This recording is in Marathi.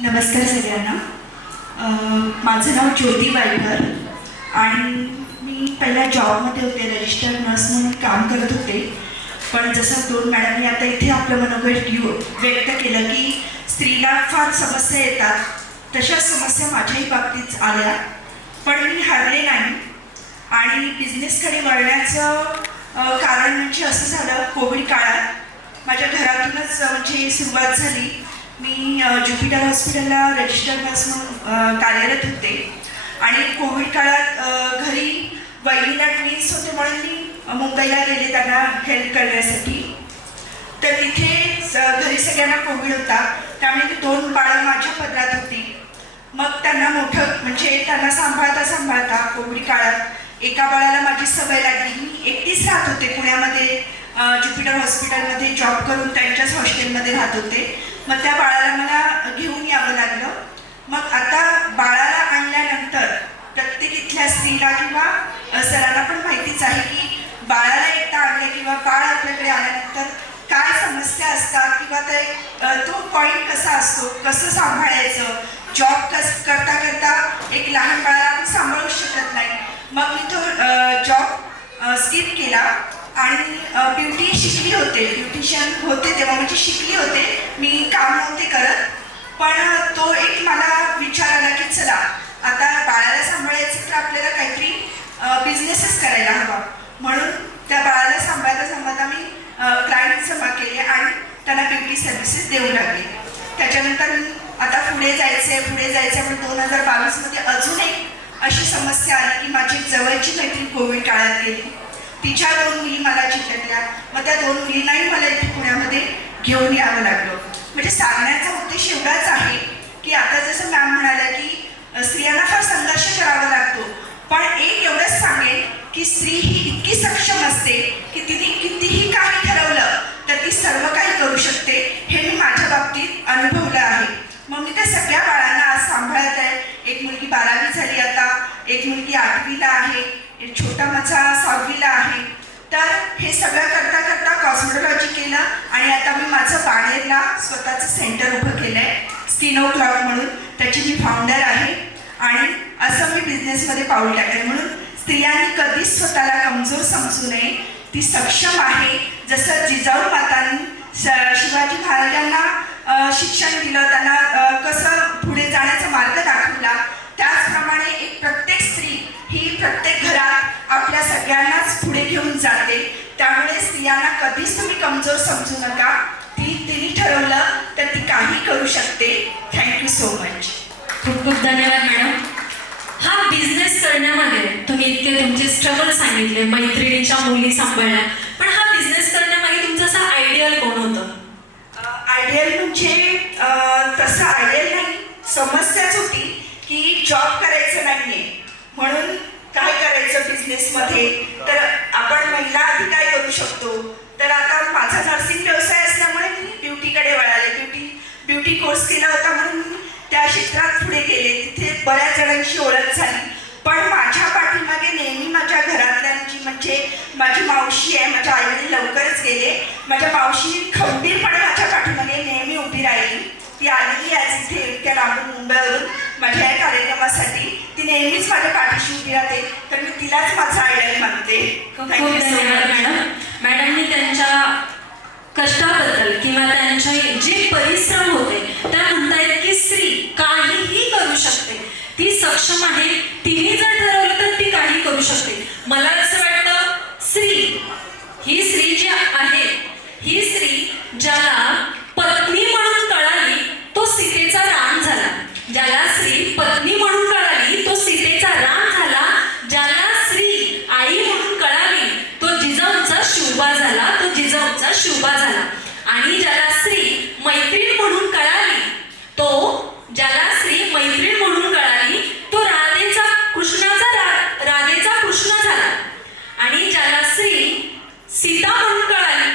नमस्कार सगळ्यांना. माझं नाव ज्योती वायकर आणि मी पहिल्या जॉबमध्ये होते, रजिस्टर्ड नर्स म्हणून काम करत होते. पण जसं दोन मॅडमनी आता इथे आपलं मनोगत व्यक्त केलं की स्त्रीला फार समस्या येतात, तशा समस्या माझ्याही बाबतीत आल्या. पण मी हारले नाही आणि बिझनेसकडे वळण्याचं कारण म्हणजे असं झालं, कोविड काळात माझ्या घरातूनच म्हणजे सुरुवात झाली. मी ज्युपिटर हॉस्पिटलला रजिस्टर्ड नर्स म्हणून कार्यरत होते आणि कोविड काळात घरी वहिनीला ट्विन्स होते म्हणून मी मुंबईला गेले त्यांना हेल्प करण्यासाठी. तर तिथे घरी सगळ्यांना कोविड होता, त्यामुळे ती 2 बाळं माझ्या पदरात होती. मग त्यांना मोठं म्हणजे त्यांना सांभाळता कोविड काळात एका बाळाला माझी सवय लागली. मी एकटीच राहत होते पुण्यामध्ये, ज्युपिटर हॉस्पिटलमध्ये जॉब करून त्यांच्याच हॉस्टेलमध्ये राहत होते. मग त्या बाळाला मला घेऊन यावं लागलं. मग आता बाळाला आणल्यानंतर प्रत्येक इथल्या स्त्रीला किंवा सरांना पण माहितीच आहे की बाळाला एकटा आणलं किंवा बाळ आपल्याकडे आल्यानंतर काय समस्या असतात किंवा ते तो पॉईंट कसा असतो, कसं सांभाळायचं. जॉब करता करता एक लहान बाळाला आपण सांभाळू शकत नाही. मग मी तो जॉब स्किप केला आणि ब्युटी शिकली होते, ब्युटिशियन होते तेव्हा म्हणजे शिकली होते मी, काम नव्हते करत. पण तो एक मला विचार आला की चला आता बाळाला सांभाळायचं तर आपल्याला काहीतरी बिझनेसच करायला हवा. म्हणून त्या बाळाला सांभाळता मी क्लायंट जमा केले आणि त्यांना ब्युटी सर्व्हिसेस देऊ लागले. त्याच्यानंतर मी आता पुढे जायचं पण 2022मध्ये अजून एक अशी समस्या आली की माझी जवळची मैत्रीण कोविड काळात गेली. तिच्या 2 मुली मला चिकटल्या. मग त्या 2 मुलींनाही मला इथे पुण्यामध्ये घेऊन यावं लागलं. म्हणजे सांगण्याचा उद्देश एवढाच आहे की आता जसं मॅम म्हणाल्या की स्त्रियांना फार संघर्ष करावा लागतो, पण एक एवढंच सांगेन की स्त्री ही इतकी सक्षम असते की तिने कितीही काही ठरवलं तर ती सर्व काही करू शकते. हे मी माझ्या बाबतीत अनुभवलं आहे. मग मी त्या सगळ्या बाळांना आज सांभाळत आहे. एक मुलगी 12वी झाली आता, एक मुलगी 8वीला आहे, एक छोटा माझा 6वीला आहे. तर हे सगळं करता करता कॉस्मेटॉलॉजी केलं आणि आता मी माझं बाणेरला स्वतःचं सेंटर उभं केलं आहे, स्किनो क्लाउड म्हणून. त्याची मी फाउंडर आहे आणि असं मी बिझनेसमध्ये पाऊल टाकले. म्हणून स्त्रियांनी कधीच स्वतःला कमजोर समजू नये, ती सक्षम आहे. जसं जिजाऊ मातांनी शिवाजी महाराजांना शिक्षण दिलं, त्यांना कसं पुढे जाण्याचा मार्ग दाखवला, त्याचप्रमाणे एक प्रत्येक स्त्री ही प्रत्येक घरात आपल्या सगळ्यांनाच पुढे घेऊन जाते. त्यामुळे स्त्रियांना कधीच तुम्ही कमजोर समजू नका. तिने ठरवलं तर ती काही करू शकते. Thank you so much. खूप खूप धन्यवाद मॅडम. हा बिझनेस करण्यामध्ये तुम्ही इतके तुमचे स्ट्रगल सांगितले, मैत्रिणीच्या मुली सांभाळल्या, पण हा बिझनेस करण्यामागे तुमचं असं आयडियल कोण होतं? आयडियल म्हणजे तसं आयडियल नाही, समस्याच होती की जॉब करायचं नाहीये म्हणून काय करायचं बिझनेसमध्ये. तर आपण महिला आधी काय करू शकतो. तर आता माझा नर्सिंग व्यवसाय असल्यामुळे मी ब्युटीकडे वळाले. ब्युटी कोर्स केला होता म्हणून मी त्या क्षेत्रात पुढे गेले. तिथे बऱ्याच जणांशी ओळख झाली. पण माझ्या पाठीमागे नेहमी माझ्या घरातल्यांची म्हणजे माझी मावशी आहे, माझ्या आईवडील लवकरच गेले. माझ्या मावशी खंबीरपणे माझ्या पाठीमागे नेहमी उभी राहिली. ती आलेली आज इथे इतक्या लांबून मुंबईवरून माझ्या या कार्यक्रमासाठी. ती नेहमीच माझ्या पाठीशी उभी राहते, तर मी तिलाच माझा आयडल मानते. खूप खूप धन्यवाद मॅडम. मॅडमनी त्यांच्या कष्टाबद्दल किंवा त्यांचे जे परिश्रम होते त्या म्हणतायत की स्त्री काहीही करू शकते, ती सक्षम आहे, तिने जर ठरवलं तर ती काही करू शकते. मला असं वाटतं ही स्त्री जी आहे, ही स्त्री ज्याला पत्नी म्हणून कळाली तो सीतेचा राम झाला. ज्याला स्त्री पत्नी म्हणून कळाली तो सीतेचा राम झाला. ज्याला स्त्री आई म्हणून कळाली तो जिजाऊचा शिवबा झाला, आणि ज्याला स्त्री मैत्रीण म्हणून कळाली तो राधेचा कृष्ण झाला. आणि ज्याला स्त्री सीता म्हणून कळाली,